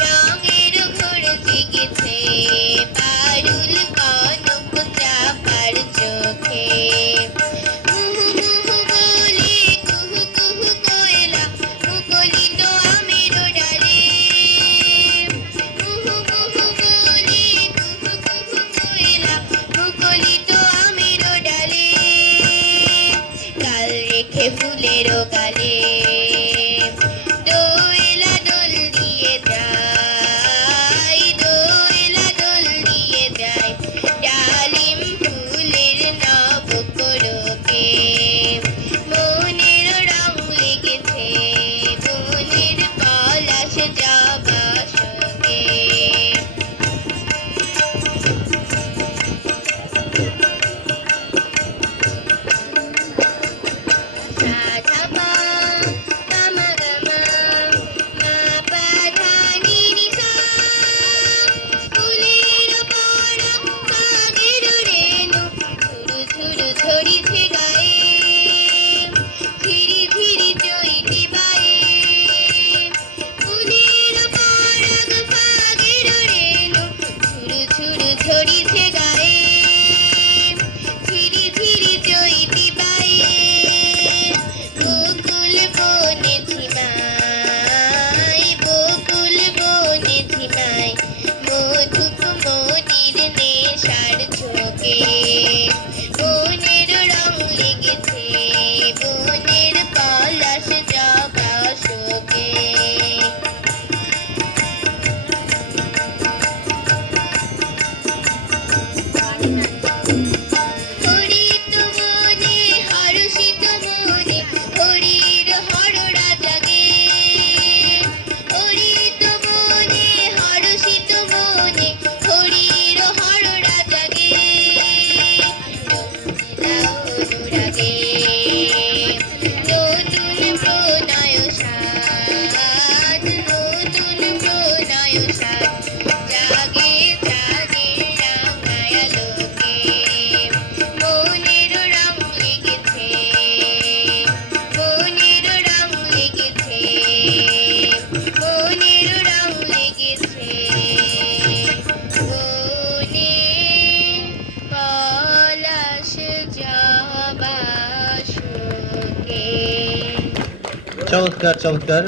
রঙের ঘোর জেগেছে পারুল কনক চাপার চোখে। মুহু মুহু বলে কুহু কুহু কোয়েলা মুখরিত আমের ডালে। মুহু মুহু বলে কুহু কুহু কোয়েলা মুখরিত আমের ডালে। কাল রেখে ফুলের গালে দোয়েলা দোল দিয়ে যায়, দোয়েলা দোল দিয়ে যায় ডালিম ফুলের নব কোরকে। মনের রং লেগেছে বনের পলাশ জবা শোকে। ঝরিছে গায়ে ধীরে ধীরে চৈতি বায়ে। ফুলের পরাগ ফাগের রেণু ঝুরু ঝুরু ঝরিছে গায়ে ধীরে ধীরে চৈতি বায়ে। বকুল বনে ঝিমায়, বকুল বনে ঝিমায় মধুপ মনির নেশার ঝোঁকে। বনের রং লেগেছে বনের পলাশ জবা শোকে। হরিত মনে হর্ষিত মনে হরির হরড়া জাগে। হরিত মনে হর্ষিত মনে হরির হরড়া জাগে। অনুরাগে নতুন প্রণয় সাজ, নতুন প্রণয় সাজ জাগে জাগে রাঙায়া লোকে। মনের রং লেগেছে মনের রং লেগেছে মনের রং লেগেছে বনে পলাশ জবা শোকে। চমৎকার চমৎকার।